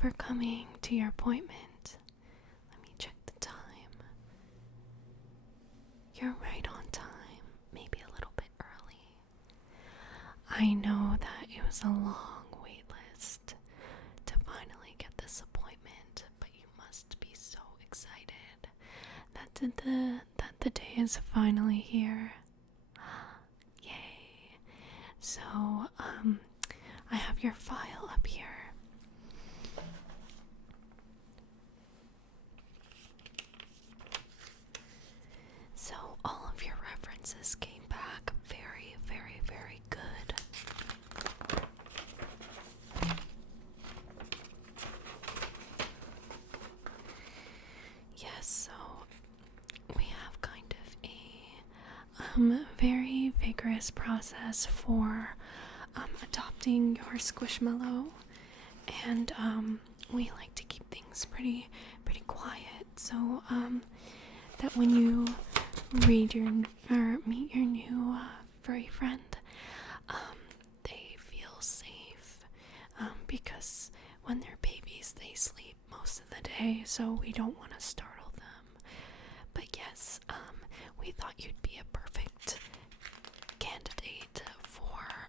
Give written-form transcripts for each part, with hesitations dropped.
for coming to your appointment. Let me check the time. You're right on time, maybe a little bit early. I know that it was a long wait list to finally get this appointment, but you must be so excited that the day is finally here. Yay. So, I have your file up here. So all of your references came back very, very, very good. Yes, so we have kind of a very vigorous process for adopting your squishmallow, and we like to keep things pretty quiet, so that when you meet your new furry friend, they feel safe, because when they're babies they sleep most of the day, so we don't want to startle them. But yes, we thought you'd be a perfect candidate for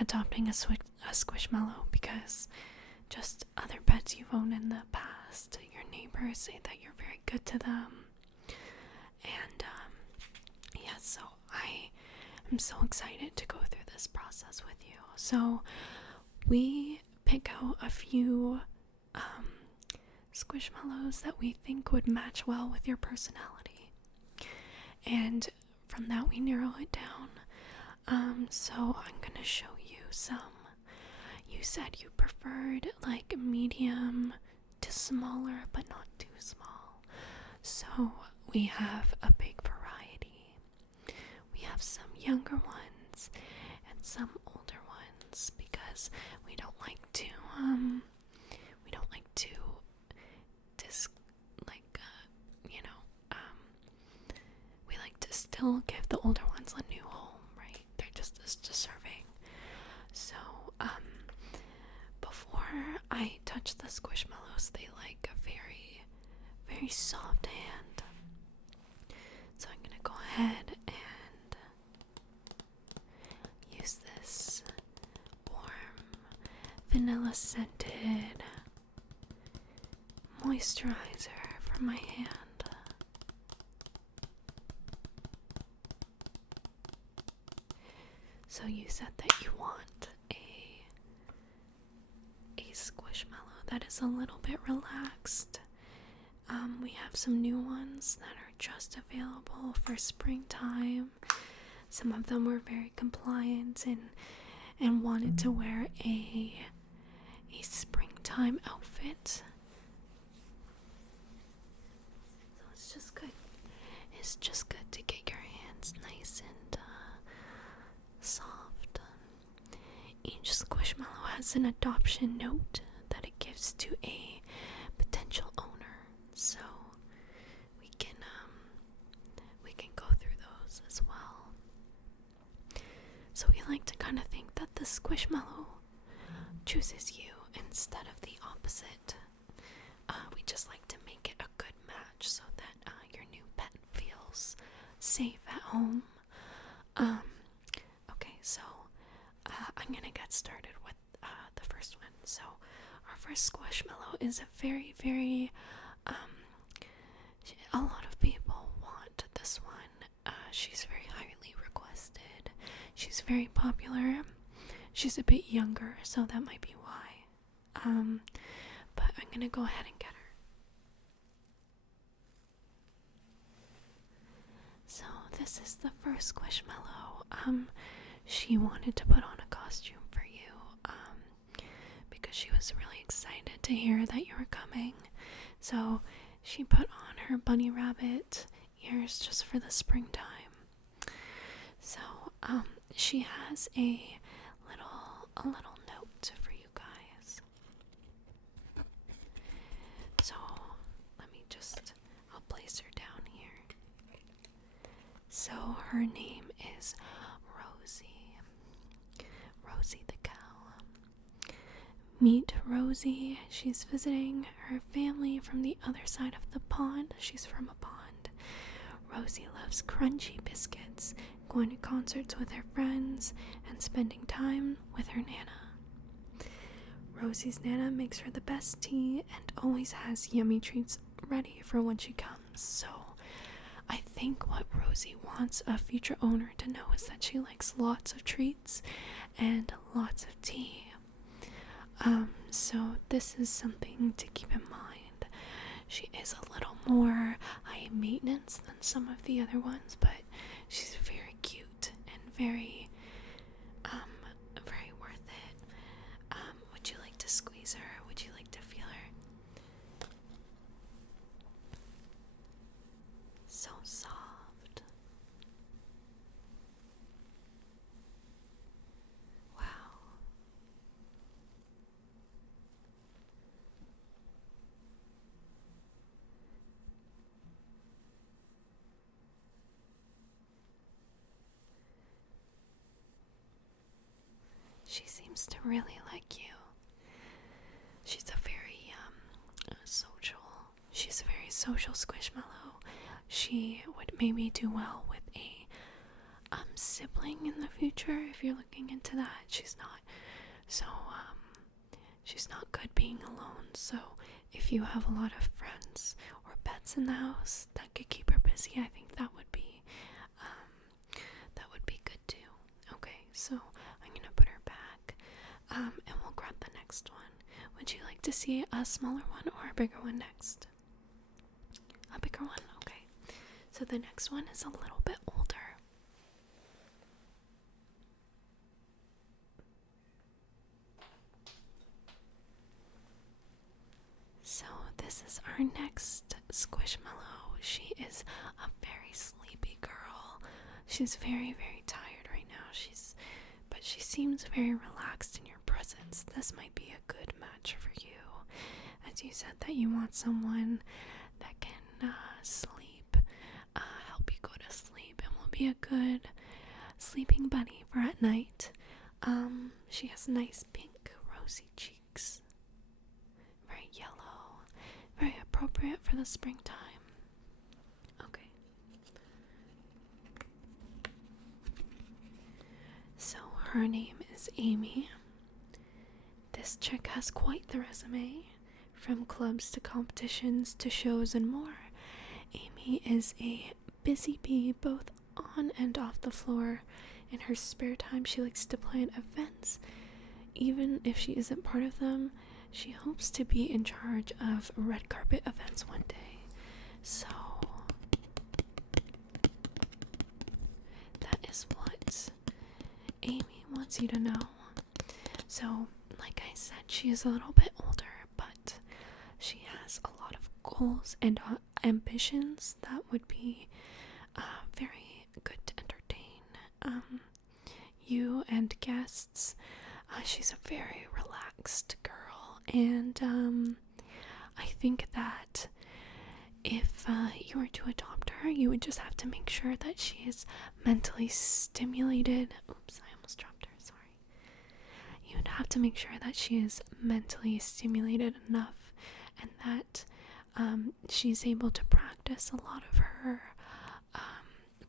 adopting a squishmallow, because just other pets you've owned in the past, your neighbors say that you're very good to them. And yeah, so I am so excited to go through this process with you. So we pick out a few squishmallows that we think would match well with your personality, and from that we narrow it down. So I'm gonna show you some. You said you preferred like medium to smaller, but not too small. So we have a big variety. We have some younger ones and some older ones, because we don't like to we like to still give the older ones a new home, right? They're just as deserving. So before I touch the squishmallows, they like a very, very soft hand. So I'm gonna go ahead and use this warm, vanilla scented moisturizer for my hand. So you said that you want a squishmallow that is a little bit relaxed. We have some new ones that are just available for springtime. Some of them were very compliant and wanted to wear a springtime outfit. So it's just good. It's just good to get your hands nice and soft. Each squishmallow has an adoption note that it gives to a potential owner. So we can go through those as well. So we like to kind of think that the squishmallow chooses you instead of the opposite. We just like to make it a good match so that your new pet feels safe at home. Okay, so I'm gonna get started with the first one. So our first squishmallow is a very, very a lot of people want this one. She's very highly requested. She's very popular. She's a bit younger, so that might be why. But I'm gonna go ahead and get her. So this is the first squishmallow. She wanted to put on a costume for you, because she was really excited to hear that you were coming. So she put on her bunny rabbit ears just for the springtime. So she has a little note for you guys. So I'll place her down here. So her name is Rosie. Rosie the cow. Meet Rosie. She's visiting her family from the other side of the pond. She's from a pond. Rosie loves crunchy biscuits, going to concerts with her friends, and spending time with her Nana. Rosie's Nana makes her the best tea and always has yummy treats ready for when she comes. So I think what Rosie wants a future owner to know is that she likes lots of treats and lots of tea. So this is something to keep in mind. She is a little more high maintenance than some of the other ones, but she's very cute and very worth it. Would you like to squeeze her? Would you like to feel her? So soft. Wow. She seems to really like you. She's a very she's a very social squishmallow. She would maybe do well with a sibling in the future if you're looking into that. She's not good being alone. So if you have a lot of friends or pets in the house that could keep her busy, I think that would be good too. Okay, so I'm gonna put her back, and we'll grab the next one. Would you like to see a smaller one or a bigger one next? A bigger one, okay. So the next one is a little bit older. So this is our next squishmallow. She is a very sleepy girl. She's very, very tired right now. But she seems very relaxed in your presence. This might be a good match for you. As you said that you want someone that can sleep, help you go to sleep, and will be a good sleeping buddy for at night. She has nice pink rosy cheeks. Very yellow. Very appropriate for the springtime. Okay. So her name is Amy. This chick has quite the resume, from clubs to competitions to shows and more. Amy is a busy bee both on and off the floor. In her spare time, she likes to plan events. Even if she isn't part of them, she hopes to be in charge of red carpet events one day. So that is what Amy wants you to know. So, like I said, she is a little bit older, but she has a lot of goals and ambitions that would be very good to entertain you and guests. She's a very relaxed girl, and I think that if you were to adopt her, you would just have to make sure that she is mentally stimulated. Oops, I almost dropped her, sorry. You'd have to make sure that she is mentally stimulated enough and that she's able to practice a lot of her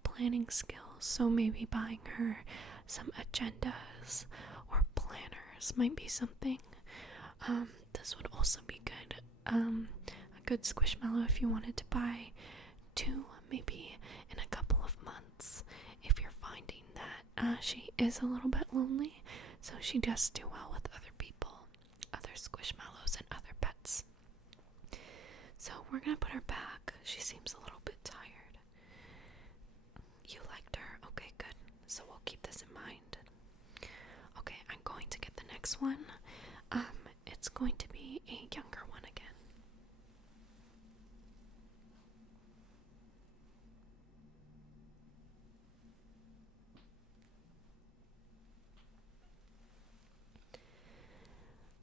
planning skills. So maybe buying her some agendas or planners might be something. This would also be good. A good squishmallow if you wanted to buy 2, maybe in a couple of months, if you're finding that she is a little bit lonely, so she does do well with other people, other squishmallows and other pets. So we're gonna put her back. She seems a little bit tired. You liked her? Okay, good. So we'll keep this in mind. Okay, I'm going to get the next one. It's going to be a younger one again.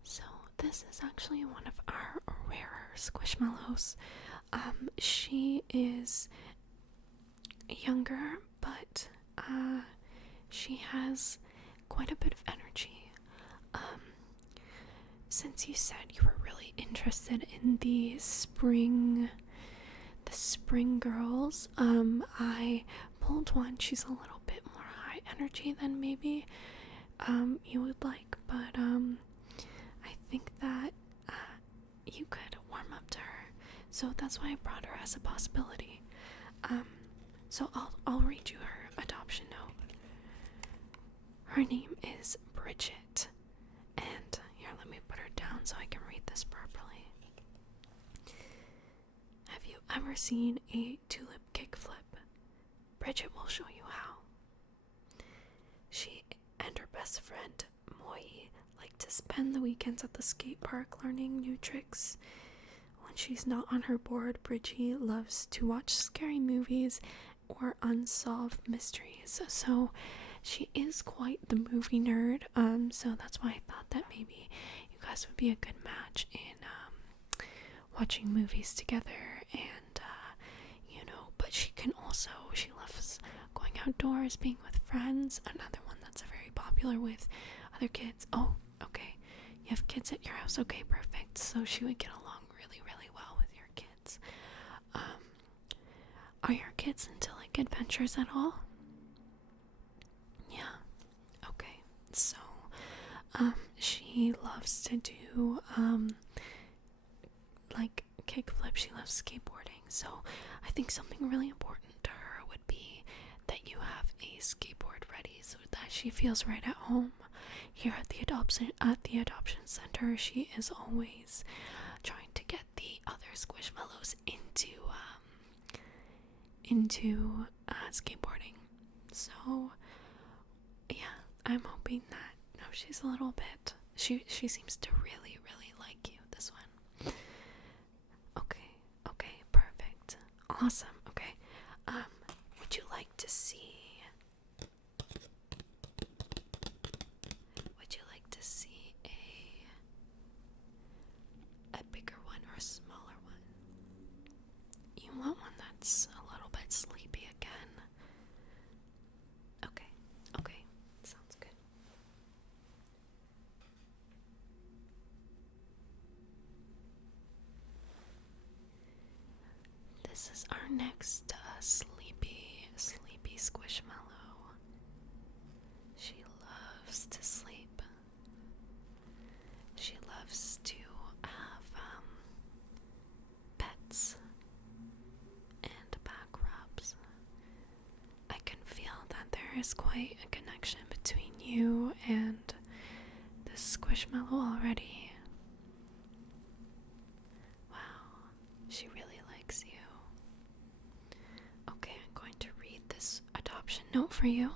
So this is actually one of our rarer squishmallows. She is younger, but she has quite a bit of energy. since you said you were really interested in the spring girls, I pulled one. She's a little bit more high energy than maybe you would like, but I think that you could warm up to her, so that's why I brought her as a possibility. So I'll read you her adoption note. Her name is Bridget, and here, let me put her down so I can read this properly. Have you ever seen a tulip kickflip? Bridget will show you how. She and her best friend, Moi, like to spend the weekends at the skate park learning new tricks. When she's not on her board, Bridget loves to watch scary movies or unsolved mysteries. So she is quite the movie nerd. So that's why I thought that maybe you guys would be a good match in watching movies together, and but she loves going outdoors, being with friends. Another one that's very popular with other kids. Oh, okay. You have kids at your house. Okay, perfect. So she would get along really, really well with your kids. Are your kids into like adventures at all? Yeah. Okay. So, she loves to do like kickflip. She loves skateboarding. So I think something really important to her would be that you have a skateboard ready so that she feels right at home. Here at the adoption center, she is always trying to get the other squishmallows into skateboarding. So yeah, I'm hoping that she's a little bit. She seems to really, really like you. This one. Okay, perfect, awesome. Okay, would you like to see? Would you like to see a bigger one or a smaller one? You want one that's a little bit sleepy again? Okay, sounds good. This is our next sleepy squishmallow. She loves to sleep. She loves to have pets and back rubs. I can feel that there is quite a connection between you and this squishmallow already. Wow, she really likes you. Okay, I'm going to read this adoption note for you.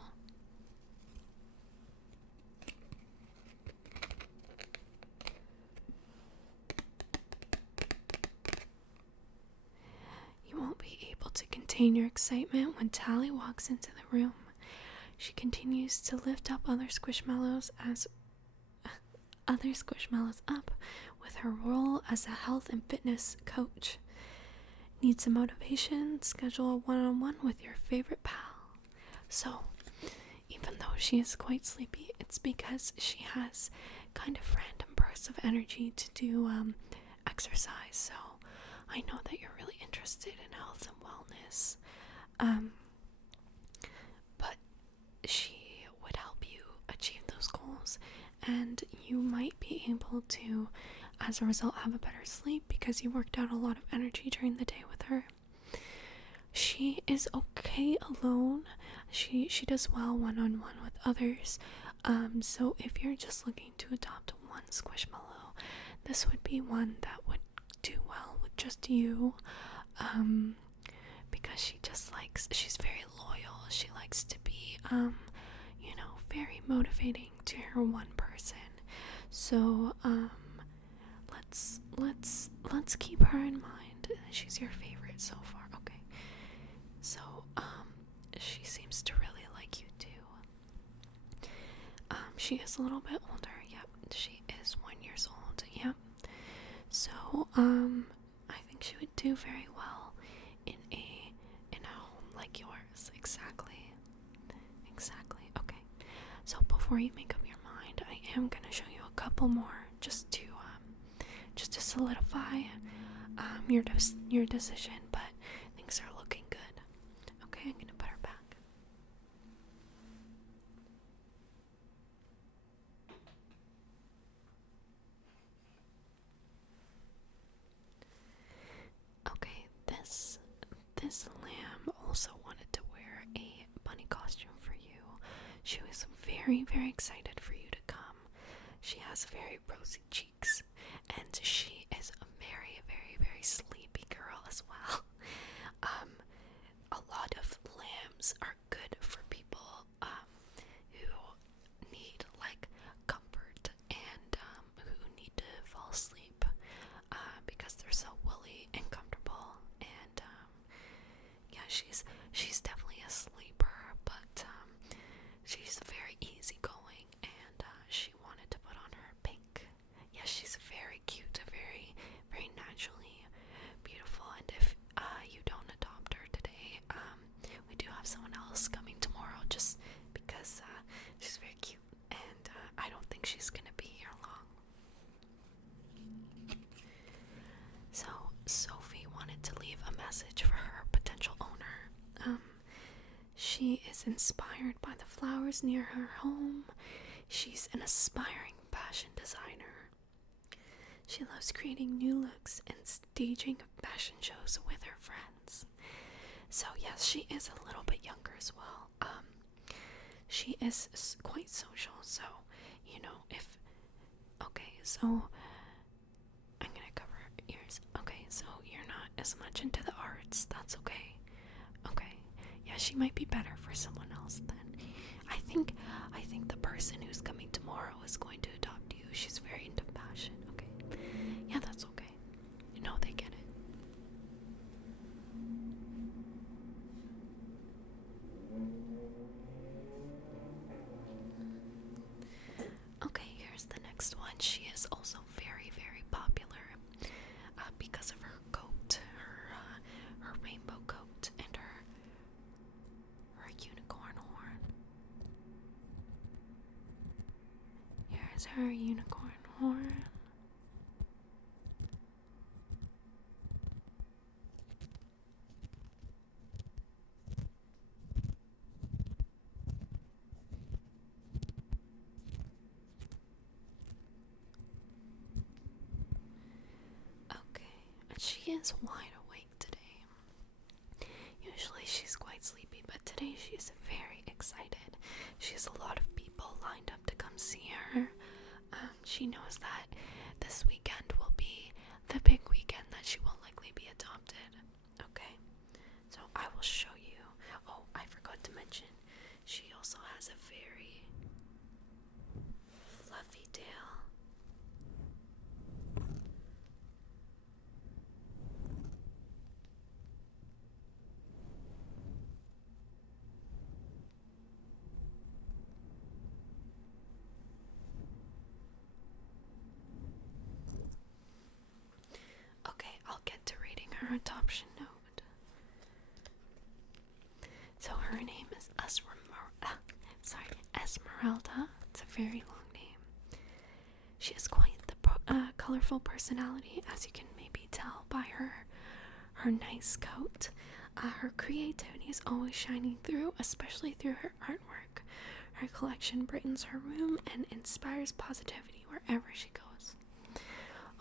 You won't be able to contain your excitement when Tally walks into the room. She continues to lift up other squishmallows up with her role as a health and fitness coach. Need some motivation? Schedule a one-on-one with your favorite pal. So, even though she is quite sleepy, it's because she has kind of random bursts of energy to do exercise. So, I know that you're really interested in health and wellness. But she would help you achieve those goals, and you might be able to, as a result, have a better sleep because you worked out a lot of energy during the day with her. She is okay alone. She does well one-on-one with others. So if you're just looking to adopt one squishmallow, this would be one that would do well with just you. Because she's very loyal. She likes to be, very motivating to her one person. So, let's keep her in mind. She's your favorite so far. Okay. So, she seems to really like you too. She is a little bit older. Yep. She is 1 year old. Yep. So, I think she would do very well in a home like yours. Exactly. Okay. So before you make up your mind, I am gonna show you a couple more just to just to solidify your decision, but things are looking good. Okay, I'm gonna put her back. Okay, this lamb also wanted to wear a bunny costume for you. She was very, very excited for you to come. She has very rosy cheeks, and she is a very, very, very sleepy girl as well. A lot of lambs are good for people who need like comfort and who need to fall asleep because they're so woolly and comfortable. And yeah, she's definitely a sleeper, but she's very easygoing, and she wanted to put on her pink. Yes, she's very cute, very, very naturally beautiful. And if you don't adopt her today, we do have someone else coming tomorrow, just because she's very cute, and I don't think she's gonna be here long. So Sophie wanted to leave a message for her potential owner. She is inspired by the flowers near her home. She's an aspiring fashion designer. She loves creating new looks and staging fashion shows with her friends. So yes, she is a little bit younger as well. She is quite social, so, okay, so I'm gonna cover her ears. Okay, so you're not as much into the arts, that's okay. Okay, yeah, she might be better for someone else then. I think the person who's coming tomorrow is going to adopt you. She's very into fashion, okay? Yeah, that's okay. They get it. Okay, here's the next one. She is also very, very popular because of her coat, her rainbow coat, and her unicorn horn. Here's her unicorn horn. She is wide awake today. Usually she's quite sleepy, but today she's very excited. She has a lot of people lined up to come see her. She knows that this weekend will be the big weekend that she will likely be adopted. Okay, so I will show you. Oh, I forgot to mention, she also has a very fluffy tail. Okay, I'll get to reading her adoption note. So her name is Esmeralda. It's a very long name. She has quite the colorful personality, as you can maybe tell by her nice coat. Her creativity is always shining through, especially through her artwork. Her collection brightens her room and inspires positivity wherever she goes.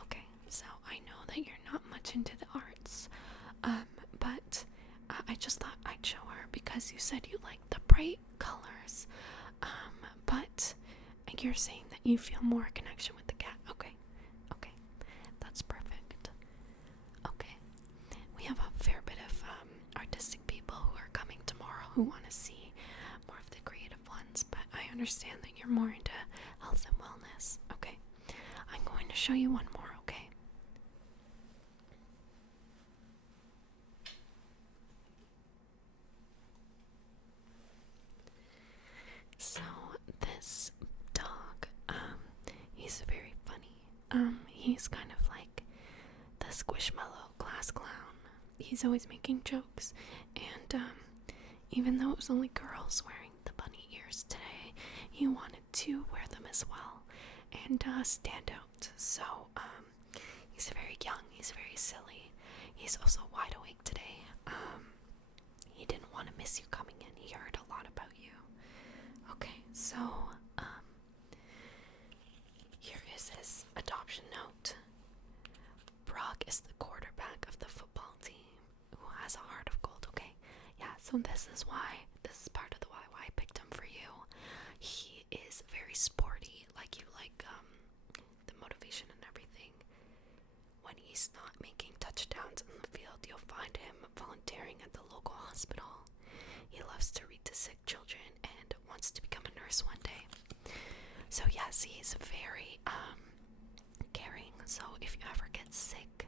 Okay, so I know that you're not much into the arts, but I just thought I'd show her because you said you like the bright colors, but you're saying that you feel more connection with the cat. Okay, that's perfect. Okay, we have a fair bit of artistic people who are coming tomorrow who want to see more of the creative ones, but I understand that you're more into health and wellness. Okay, I'm going to show you one more, okay? So this dog, he's very funny. He's kind of like the squishmallow class clown. He's always making jokes, and even though it was only girls wearing the bunny ears today, he wanted to wear them as well and stand out. So He's very young, he's very silly. He's also wide awake today. He didn't want to miss you coming in. He heard a lot about you. Okay, so, here is his adoption note. Brock is the quarterback of the football team who has a heart of gold, okay? Yeah, so this is part of the why I picked him for you. He is very sporty, like you like, the motivation and everything. When he's not making touchdowns in the field, you'll find him volunteering at the local hospital. He loves to read to sick children and wants to become a nurse one day. So yes, he's very caring. So if you ever get sick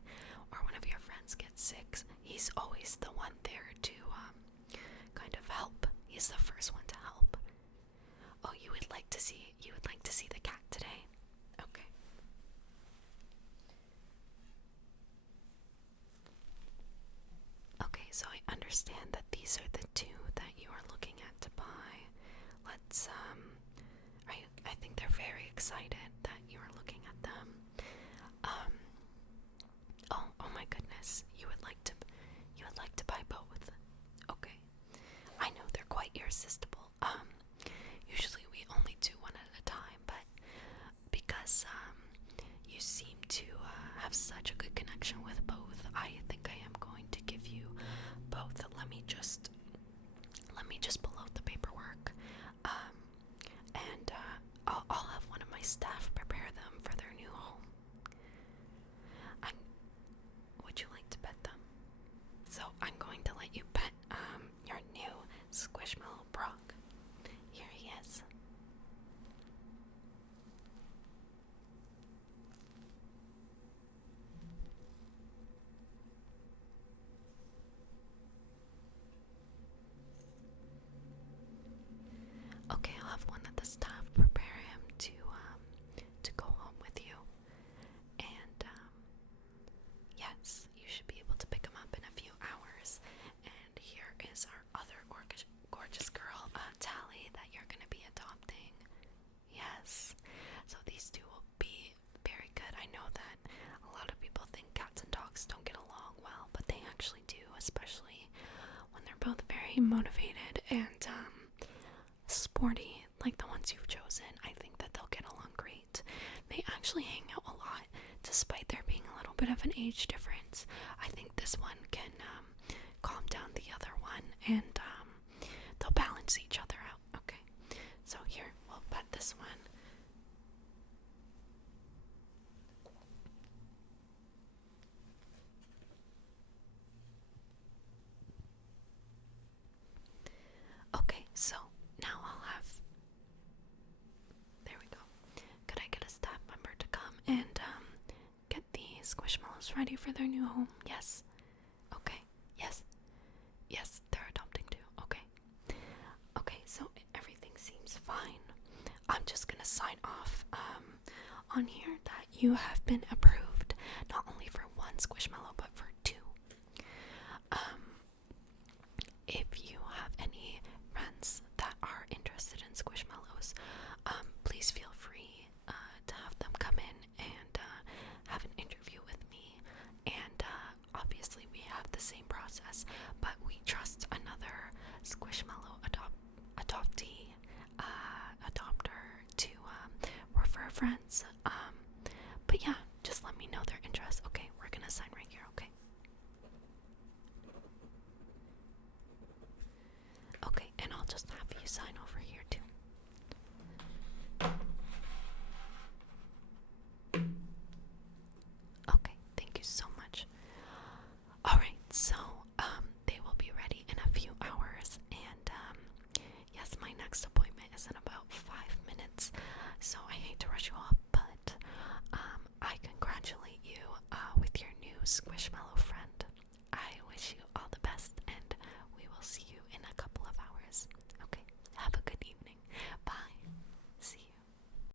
or one of your friends gets sick, he's always the one there to kind of help. He's the first one to help. Oh, you would like to see the cat today? Okay. Okay, so I understand that these are the two that you are looking at to buy. Let's I think they're very excited that you are looking at them. Oh my goodness. You would like to buy both. Okay. I know they're quite irresistible. Usually we only do one at a time, but because you seem to have such a good connection with both, I think I am going to give you both. Let me just pull out the paperwork, and I'll have one of my staff prepare them for their new home. Would you like to pet them? So I'm going to let you pet your new Squishmallow Brock. Here he is. Okay, I'll have one of the staff prepare him to go home with you. And yes, you should be able to pick him up in a few hours. And here is our other gorgeous girl, Tally, that you're gonna be adopting. Yes, so these two will be very good. I know that a lot of people think cats and dogs don't get along well, but they actually do, especially when they're both very motivated and sporty, like the ones you've chosen. I think that they'll get along great. They actually hang out a lot, despite there being a little bit of an age difference. I think this one can calm down the other one, and they'll balance each other out. Okay, so here, we'll pet this one. Okay, so now I'll have, there we go. Could I get a staff member to come and get the Squishmallows ready for their new home? Yes. Okay. Yes. Yes, they're adopting too. Okay. Okay, so everything seems fine. I'm just gonna sign off on here that you have been approved, not only for one Squishmallow, but for two. If you have any friends that are interested in Squishmallows, please feel free to have them come in and have an interview with me. And obviously we have the same process, but we trust another Squishmallow adoptee, adopter to refer friends. But yeah, just let me know their interest. Okay, we're gonna sign right here, okay? Okay, and I'll just have you sign over here too. Okay, thank you so much. Alright, so they will be ready in a few hours, and yes, my next appointment is in about 5 minutes, so I hate to rush you off, but I congratulate you with your new Squishmallow